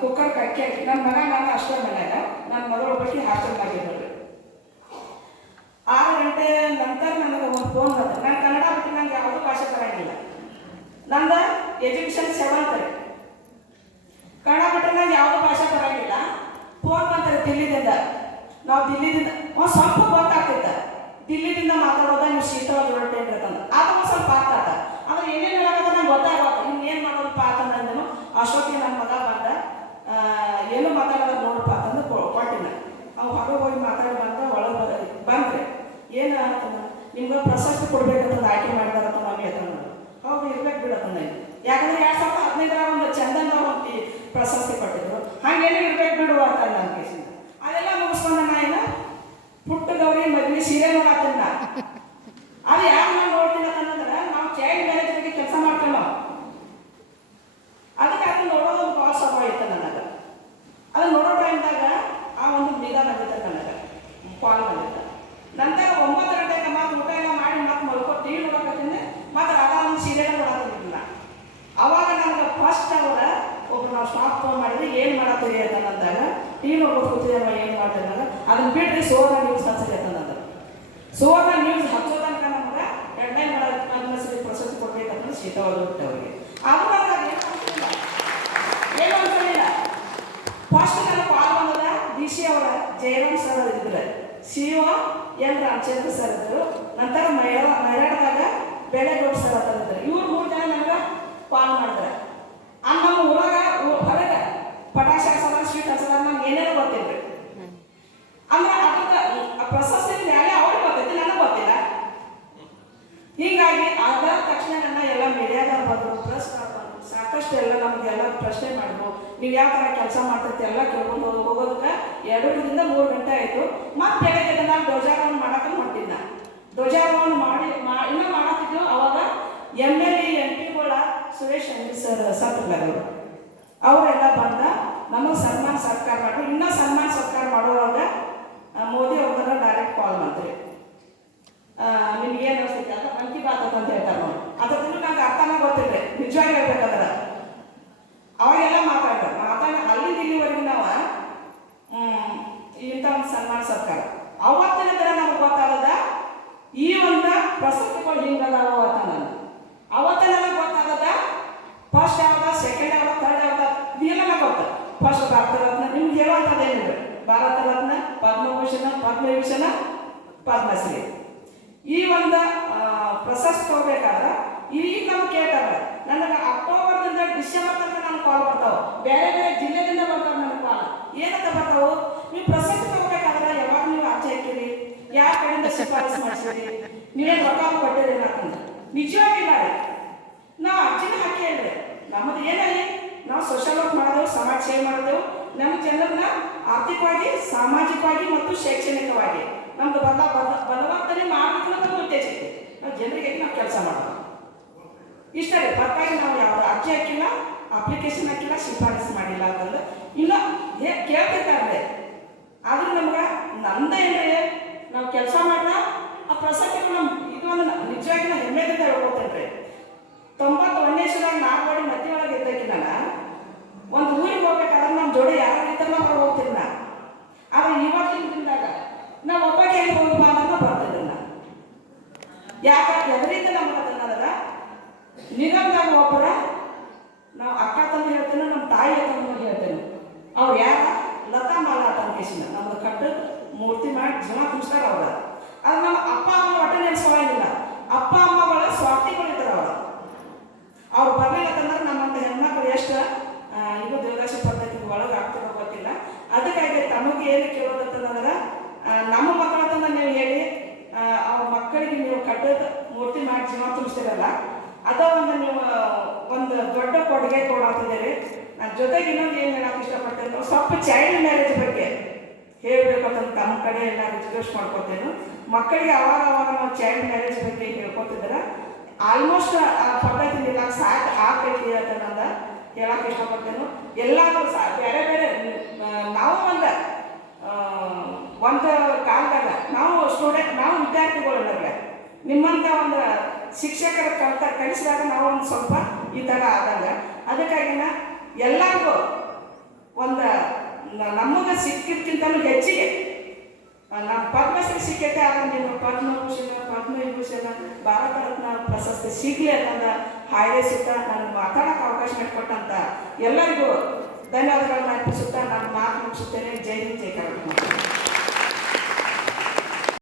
Cooker ಅಕ್ಕಿ ಹಾಕಿ ನನ್ನ ಮಗ ನಾನು ಅಷ್ಟೇ ಮನ್ಯಾಗ ನನ್ನ ಮಗಳು ಬಗ್ಗೆ ಹಾಸ್ಟೆಲ್ ಆಗಿದ್ರು ಆರು ಗಂಟೆ ನಂತರ ನನಗೆ ಒಂದು ಫೋನ್ ಬಂತು. ನಾನು ಕನ್ನಡ ಬಿಟ್ಟು ನಂಗೆ ಯಾವುದೂ ಭಾಷೆ ಬರಂಗಿಲ್ಲ. ನಂದು ಎಜುಕೇಷನ್ ಸೆವೆಂತ್ ಕನ್ನಡ ಬಿಟ್ಟು ನಂಗೆ ಯಾವುದೂ ಭಾಷೆ ಬರಂಗಿಲ್ಲ. ಫೋನ್ ಬಂತಾರೆ ದಿಲ್ಲಿದಿಂದ. ನಾವು ದಿಲ್ಲಿದಿಂದ, ಒಂದು ಸ್ವಲ್ಪ ಗೊತ್ತಾಗ್ತಿದ್ದ ದಿಲ್ಲಿದಿಂದ ಮಾತಾಡೋದ ನೀವು ಶೀತವಾಗಿ ಜೊತೆ ಅಂತಂದು ಅದು ಒಂದು ಸ್ವಲ್ಪ ಆಗ್ತದ ಅಂದ್ರೆ ಏನೇನು ಹೇಳೋದ ನಂಗೆ ಗೊತ್ತಾಗತ್ತೆ ಇನ್ನೇನು ಮಾಡೋದಪ್ಪ ಅಂತಂದು ಅಷ್ಟೊತ್ತಿಗೆ ನನ್ನ ಮಗ ಬಂದ ಆ, ಏನು ಮಾತಾಡೋದು ನೋಡಪ್ಪ ಅಂತಂದು ಕೊ- ಕೊಟ್ಟಿನ ಅವ್ ಹೊರಗೆ ಹೋಗಿ ಮಾತಾಡಿ ಬಂದ ಒಳಗೆ ಬರ ಬಂದ್ರೆ ಏನು ಅಂತಂದ ನಿಮ್ಗೆ ಪ್ರಶಸ್ತಿ ಕೊಡ್ಬೇಕಂತಂದು ಆಯ್ಕೆ ಮಾಡಿದಾರಂತ ನಾವು ಎತ್ತಂದ ಹೌದು ಇರ್ಬೇಕು ಬಿಡತ್ತಂದ ಯಾಕಂದ್ರೆ ಎರಡು ಸಾವಿರದ ಹದಿನೈದರ ಒಂದು ಚಂದನ ಒಂದು ಈ ಪ್ರಶಸ್ತಿ ಕೊಟ್ಟಿದ್ರು ಹಂಗೇನು ಇರ್ಬೇಕು ಬಿಡು ಅಂತ ನನ್ನ ಕೇಸಿಂದ ಅದೆಲ್ಲ ಮುಗಿಸ್ಕೊಂಡ ನಾ ಏನು ಪುಟ್ಟ ಗೌರಿ ಸೀರಿಯಲ್ ಸೀರೆ ನೋಡತ್ತಂದ ನಾ ಅದು ಯಾರು ನಾವು ನೋಡ್ತೀನಿ ಅಂತಂದ್ರೆ ನಾವು ಚೈಲ್ಡ್ ಮ್ಯಾರೇಜ್ ಬಗ್ಗೆ ಕೆಲಸ ಮಾಡ್ತೇವೆ ನಾವು ಅದಕ್ಕೆ ಅದನ್ನ ನೋಡೋದು ಒಂದು ಭಾಳ ಸ್ವಭಾವ ಇತ್ತು ನನಗೆ. ಅದನ್ನ ನೋಡೋ ಟೈಮ್ದಾಗ ಆ ಒಂದು ನಿಧಾನ ಬಂದಿತ್ತು ನನಗೆ. ಕಾಲ್ ಬಂದಿತ್ತು. ನಂತರ ಒಂಬತ್ತು ಗಂಟೆಗೆ ಮತ್ತೆ ಊಟ ಎಲ್ಲ ಮಾಡಿ ಮತ್ತೆ ಮಲ್ಕೊಂಡು ಟಿ ವಿ ನೋಡಕತ್ತೀನಿ ಮತ್ತೆ ಅದ ಒಂದು ಸೀರಿಯಲ್ ನೋಡತ್ತಿರ್ಲಿಲ್ಲ ಅವಾಗ ನನಗೆ ಫಸ್ಟ್ ಅವರ ಒಬ್ರು ನಾವು ಸ್ಟಾಪ್ ಫೋನ್ ಮಾಡಿದ್ರೆ, ಏನು ಮಾಡತ್ತೀರಿ ಅಂತ ಅಂದಾಗ, ಟಿ ವಿ ನೋಡ್ಕೊಂಡು ಕೂತಿದ್ದಮ್ಮ ಏನು ಮಾಡ್ತಾರೆ ಅದನ್ನ ಸಂಸ್ಥೆ ಹಚ್ಚಿರಿ ಅಂತ ಅಂದ್ರು. ಸುವರ್ಣ ನ್ಯೂಸ್ ಹಚ್ಚೋ ನಮ್ಗೆ ಎರಡನೇ ಪದ್ಮಶ್ರೀ ಪ್ರಶಸ್ತಿ ಕೊಡ್ಬೇಕಂತ ಶೀತವಾದ ಅವ್ರಿಗೆ. ಆದ್ರೂ ನನಗೆ ಅದೇನು ಅನ್ಸಲಿಲ್ಲ ಏನು ಫಸ್ಟ್ ನನಗೆ ಕಾಲ್ ಬಂದದ ಸಿ ಅವರ ಜಯರಾಮ್ ಸರ್ ಇದ್ರು. ಒ ಎನ್ ರಾಮಚಂದ್ರ ಸರ್ ಇದ್ರು. ನಂತರ ಮೈರ ಮೈರಾಡದಾಗ ಬೆಳೆಗೋಡ್ ಸರ್ ಅಂತ ಇದ್ರು. ಇವ್ರು ಮೂರು ಜನ ನನಗೆ ಪಾಲ್ ಮಾಡಿದ್ರು. ಆ ನಮ್ಮ ಊರಾಗ ಹೊರಗೆ ಪಟಾಕ್ಷಿ ಹಚ್ಚದ ಸ್ವೀಟ್ ಹಚ್ಚದ ನಮ್ಗೆ ಏನೇನು ಗೊತ್ತಿಲ್ರಿ. ಅಂದ್ರೆ ಆ ಪ್ರಶಸ್ತಿ ನ್ಯಾಯ ಅವ್ರಿಗೆ ಗೊತ್ತೈತಿ ನನಗೆ ಗೊತ್ತಿಲ್ಲ ಹೀಗಾಗಿ ಅದಾದ ತಕ್ಷಣ ನನ್ನ ಎಲ್ಲ ಮೀಡಿಯಾದವ್ರು ಬಂದರು ಪ್ರೆಸ್ ಬಂದರು, ಸಾಕಷ್ಟು ಎಲ್ಲ ನಮಗೆಲ್ಲ ಪ್ರಶ್ನೆ ಮಾಡಿದ್ರು. ನೀವು ಯಾವ ಥರ ಕೆಲಸ ಮಾಡ್ತೈತಿ ಎಲ್ಲ ಕೇಳ್ಕೊಂಡು ಹೋಗಿ ಹೋಗೋದಕ್ಕೆ ಎರಡರಿಂದ ಮೂರು ಗಂಟೆ ಆಯಿತು. ಮತ್ತೆ ಬೆಳಗ್ಗೆ ನಾನು ಧ್ವಜಾರೋಹಣ ಮಾಡಕ್ಕೆ ಹೊಟ್ಟಿದ್ದ ಧ್ವಜಾರೋಹಣ ಮಾಡಿ ಇನ್ನೂ ಮಾಡತ್ತಿದ್ದು ಅವಾಗ ಎಂ ಎಲ್ ಎ ಎಂ ಪಿಗಳ ಸುರೇಶ್ ಅಂಬಿ ಸರ್ ಸತ್ತಲ್ಲರು ಅವರೆಲ್ಲ ಬಂದ, ನಮಗೆ ಸನ್ಮಾನ ಸತ್ಕಾರ ಮಾಡಿ ಇನ್ನೂ ಸನ್ಮಾನ ಸತ್ಕಾರ ಮಾಡುವಾಗ ಆ, ಮೋದಿ ಅವ್ರನ್ನ ಡೈರೆಕ್ಟ್ ಕಾಲ್ ಮಾಡ್ತೀರಿ ನಿಮ್ಗೆ ಏನು ಅನಿಸ್ತೈತೆ ಅಂತ ಮನ್ ಕಿ ಬಾತ್ ಅಂತ ಹೇಳ್ತಾರೆ ನೋಡಿ ಅದ್ರದ್ದು ನಂಗೆ ಅರ್ಥನೇ ಗೊತ್ತಿಲ್ಲ ನಿಜವಾಗಿ ಹೇಳ್ಬೇಕಾದ್ರೆ ಅವಾಗೆಲ್ಲ ಮಾತಾಡ್ತಾರೆ ಮಾತಾಡ ಅಲ್ಲಿಂದ ಇಲ್ಲಿವರೆಗೂ ನಾವು ಹ್ಮ್, ಇಂಥ ಸತ್ಕಾರ ಅವತ್ತಿನ ದಿನ ನಮಗೆ ಗೊತ್ತಾಗದ? ಈ ಒಂದು ಪ್ರಸಕ್ತಿಗಳು ಹಿಂಗದ ಅವತ್ತೇ ನನಗೆ ಗೊತ್ತಾಗದ? ಫಸ್ಟ್ ಯಾವ್ದ ಸೆಕೆಂಡ್ ಯಾವ್ದ ಥರ್ಡ್ ಯಾವ್ದ? ಇದೆಲ್ಲ ಗೊತ್ತ. ಫಸ್ಟ್ ಭಾರತ ರತ್ನ, ನಿಮ್ಗೆ ಹೇಳುವಂಥದ್ದು ಏನಿದೆ? ಭಾರತ ರತ್ನ, ಪದ್ಮಭೂಷಣ, ಪದ್ಮವಿಭೂಷಣ, ಪದ್ಮಶ್ರೀ. ಈ ಒಂದು ಪ್ರಶಸ್ತಿ ಹೋಗ್ಬೇಕಾದ್ರೆ ಈಗ ನಮ್ಗೆ ಕೇಳ್ತಾರೆ. ನನಗೆ ಅಕ್ಟೋಬರ್ದಿಂದ ಡಿಸೆಂಬರ್ ತನಕ ನಾನು ಕಾಲ್ ಬರ್ತಾವೆ. ಬೇರೆ ಬೇರೆ ಜಿಲ್ಲೆದಿಂದ ಬರ್ತಾವೆ ನನಗೆ ಕಾಲ್ ಏನಂತ ಬರ್ತಾವೆ ನೀವು ಪ್ರಶಸ್ತಿ ತಗೋಬೇಕಾದ್ರೆ ಯಾವಾಗ ನೀವು ಆಚೆ ಹಾಕಿರಿ ಯಾವ ಕಡೆಯಿಂದ ಶಿಫಾರಸು ಮಾಡಿಸಿದ್ರಿ ನೀವೇ ರೊಕ್ಕ ಕೊಟ್ಟಿರಿ ಅಂತಂದ್ರೆ ನಿಜವಾಗಿಲ್ಲ ರೀ ನಾವು ಅರ್ಜಿನ ಹಾಕಿ ನಮ್ಮದು ಏನಲ್ಲಿ ನಾವು ಸೋಷಲ್ ವರ್ಕ್ ಮಾಡಿದೆವು, ಸಮಾಜ ಸೇವೆ ಮಾಡಿದೆವು. ನಮ್ಮ ಜನರನ್ನ ಆರ್ಥಿಕವಾಗಿ, ಸಾಮಾಜಿಕವಾಗಿ ಮತ್ತು ಶೈಕ್ಷಣಿಕವಾಗಿ. ನಮ್ದು ಬಲ ಬಲ ಬಲವರ್ತನೆ ಮಾಡಬೇಕು ನಮ್ಗೆ ಉದ್ದೇಶ ನಾವು ಜನರಿಗೆ ನಾವು ಕೆಲಸ ಮಾಡೋದು? ಇಷ್ಟೇ ರೀ ಹೊರತಾಗಿ ನಾವು ಯಾವ ಅರ್ಜಿ ಹಾಕಿಲ್ಲ ಅಪ್ಲಿಕೇಶನ್ ಹಾಕಿಲ್ಲ, ಶಿಫಾರಸು ಮಾಡಿಲ್ಲ ಅಂತಂದ್ರೆ, ಇನ್ನು ಕೇಳ್ತಿರ್ತಾರೆ ಆದ್ರೂ ನಮ್ಗೆ ನಂದೇ ನಾವು ಕೆಲಸ ಮಾಡಿದ, ಆ ಪ್ರಸಕ್ತಿ ನಮ್ಮ ಇದು ಒಂದು ನಿಜವಾಗಿ ನಾನು ಹೆಮ್ಮೆದಿಂದ ಹೇಳ್ಕೊತೇನೆ ತೊಂಬತ್ತೊಂದನೇ ಸಲ ನಾಲ್ಕು ಗಾಡಿ ಮಧ್ಯ ಒಳಗೆ ಇದ್ದಕ್ಕೆ ಒಂದು ಊರಿಗೆ ಹೋಗ್ಬೇಕಾದ್ರೆ ನಮ್ಮ ಜೋಡಿ ಯಾರು ಇದ್ದರೂ ನಾವು ಹೋಗ್ತೀನಿ ಆದ್ರೆ ಇವತ್ತಿನ ದಿನದಾಗ ನಾವು ಒಬ್ಬಕ್ಕೆ ಎಲ್ಲಿ ಹೋಗಿ ಬಾ ಅಂದ್ರೆ ಬರ್ತಿದ್ದೆ ನಾನು ಯಾಕೆ ಎದರಿಂದ ನಮ್ಗೆ ಒಬ್ಬರ ನಾವು ಅಕ್ಕ ತಂದು ಹೇಳ್ತೇನೆ ನಮ್ಮ ತಾಯಿ ತಂದು ಹೇಳ್ತೇನೆ. ಅವ್ರು ಯಾರ? ಲತಾ ಮಾಲಾ ಕಟ್ಟು ಮೂರ್ತಿ ಮಾಡಿ ಜನ ತುಂಬಿಸ್ತಾರ ಅವ್ರ. ಅದು ನಮ್ಮ ಅಪ್ಪ, ಅಮ್ಮ ಒಟ್ಟೆ ನೆನೆಸ್ಕೊಳ್ಳಂಗಿಲ್ಲ ಅಪ್ಪ ಅಮ್ಮಗಳ ಸ್ವಾರ್ಥಿಗಳಿರ್ತಾರ ಅವ್ರ. ಅವ್ರು ಬರಲಿಲ್ಲ ಅಂತಂದ್ರೆ ನಮ್ಮಂತ ಹೆಣ್ಮಕ್ಳು ಎಷ್ಟು ಇದು ದೇವದಾಸಿ ಪದ್ಧತಿ ಒಳಗೆ ಆಗ್ತಿರೋ ಗೊತ್ತಿಲ್ಲ. ಅದಕ್ಕಾಗಿ ತಮಗೆ ಏನು ಕೇಳೋದಂತಂದ್ರೆ ನಮ್ಮ ಮಕ್ಕಳ ತಂದ ನೀವು ಹೇಳಿ ಅವ್ರ ಮಕ್ಕಳಿಗೆ ನೀವು ಕಟ್ಟದ ಮೂರ್ತಿ ಮಾಡಿ ಜೀವ ತುಂಬಿಸ್ತಿರಲ್ಲ ಅದ ಒಂದು ನೀವು ಒಂದು ದೊಡ್ಡ ಕೊಡುಗೆ ಕೊಡಾತಿದ್ದೀರಿ ಜೊತೆಗೆ ಇನ್ನೊಂದು ಏನು ಹೇಳಕ್ಕೆ ಇಷ್ಟಪಡ್ತೇನೆ ಅಂದ್ರೆ ಸ್ವಲ್ಪ ಚೈಲ್ಡ್ ಮ್ಯಾರೇಜ್ ಬಗ್ಗೆ ಹೇಳ್ಬೇಕು ತಮ್ಮ ಕಡೆ ಎಲ್ಲ ರಿಕ್ವೆಸ್ಟ್ ಮಾಡ್ಕೊತೇನೆ. ಮಕ್ಕಳಿಗೆ ಅವಾಗ ಅವಾಗ ನಾವು ಚೈಲ್ಡ್ ಮ್ಯಾರೇಜ್ ಬಗ್ಗೆ ಆಲ್ಮೋಸ್ಟ್ ಆ, ಪದ್ಧತಿ ನಾನು ಸಾಕು ಆಗ್ಬೇಕು ಅಂತ ನಂದ ಹೇಳಕ್ಕೆ ಇಷ್ಟಪಡ್ತೇನೆ. ಎಲ್ಲರೂ ಸಾ, ಬೇರೆ ಬೇರೆ ನಾವು ಒಂದು ಒಂದು ಕಾಲದಾಗ ನಾವು ಸ್ಟೂಡೆಂಟ್ ನಾವು ವಿದ್ಯಾರ್ಥಿಗಳಲ್ಲ ನಿಮ್ಮಂಥ ಒಂದು ಶಿಕ್ಷಕರ ಕಲಿತ, ಕಲಿಸಿದಾಗ ನಾವು ಒಂದು ಸ್ವಲ್ಪ ಈ ಥರ ಆದಾಗ. ಅದಕ್ಕಾಗಿನ ಎಲ್ಲರಿಗೂ ಒಂದು ನಮಗೆ ಸಿಕ್ಕಿದ್ಕಿಂತಲೂ ಹೆಚ್ಚಿಗೆ ನಮ್ಮ ಪದ್ಮಶ್ರೀ ಸಿಕ್ಕೈತೆ ಆದ್ರೆ ನಿಮ್ಮ ಪದ್ಮಭೂಷಣ, ಪದ್ಮವಿಭೂಷಣ ಭಾರತ ರತ್ನ ಪ್ರಶಸ್ತಿ ಸಿಗ್ಲಿ ಅಂತಂದ ಹಾರೈಸುತ್ತಾ ನಾನು ಮಾತಾಡೋಕೆ ಅವಕಾಶ ಮಾಡಿಕೊಟ್ಟಂತ ಎಲ್ಲರಿಗೂ ಧನ್ಯವಾದಗಳನ್ನ ಅರ್ಪಿಸುತ್ತಾ ನಾನು ಮಾತು ಮುಗಿಸುತ್ತೇನೆ ಜೈ ಹಿಂದ್, ಜೈ ಕರ್ನಾಟಕ.